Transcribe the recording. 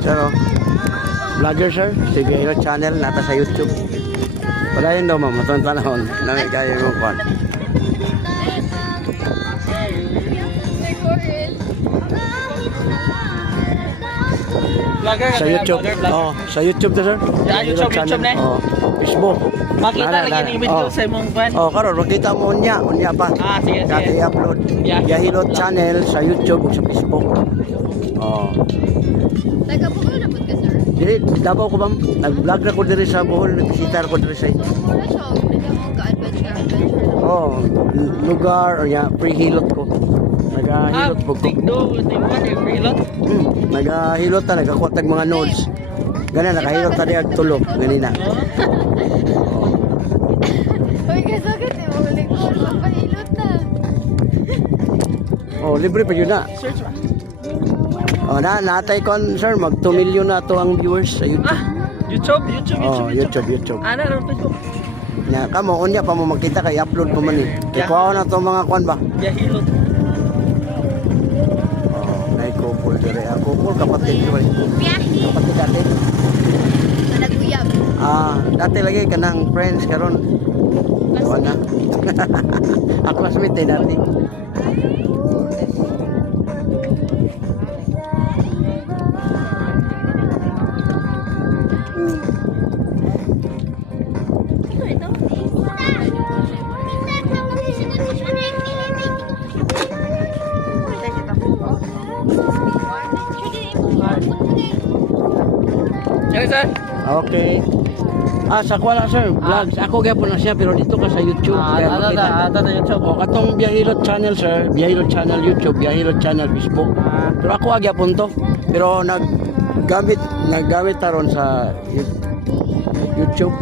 Sir, oh. Vlogger sir, si Biyahiro channel nata sa YouTube. Wala yun daw ma'am, matang panahon na may kaya yung kwan. Vlogger Sa YouTube. Oh, sa YouTube to sir. Yeah, YouTube, Channel. YouTube na. Oh, Facebook. Makita lagi yung video sa imong fan. Oh, karon makita mo unya pa. Ah, sige, Dati sige. i-upload. Yeah. Biyahiro channel sa YouTube ug sa Facebook. Oh. Taga Bukol na po ka, sir. Dili Davao ko bang nag-vlog na ko diri sa Bohol, nagbisita ko diri sa Wala siya. Nagka mo ka-adventure. oh, lugar o ya pre-hilot ko. Nagahilot po ko. Tigdo, pilot. Nagahilot ta, nagakuha tag mga nodes. Ganun, nakahilot ta diag tulo ganina. Uy, kasagad eh. Maguling ko. Magpahilot na. Oh, libre pa yun na. Search ba? Oh, natay kon sir, mag 2 million na to ang viewers sa YouTube. Ah, YouTube. Oh, YouTube. Ano, Facebook? Nya kamo unya pa mo makita kay upload pa man ni. Kay kuha na to mga kwan ba. Yahilot. Oh, nay ko full dire. Ako full kapatid ko. Kapatid dati. Naguyab. Dati lagi kanang friends karon. Wala. Ako classmate dati. Sige, sir. Okay. Sa kuha sir, vlogs. Ako gyapon na siya pero dito ka sa YouTube. Kaya makita. Ata YouTube. O katong Biyahiro channel sir, Biyahiro channel YouTube, Biyahiro channel Facebook. Pero ako gyapon to. Pero naggamit taron sa YouTube.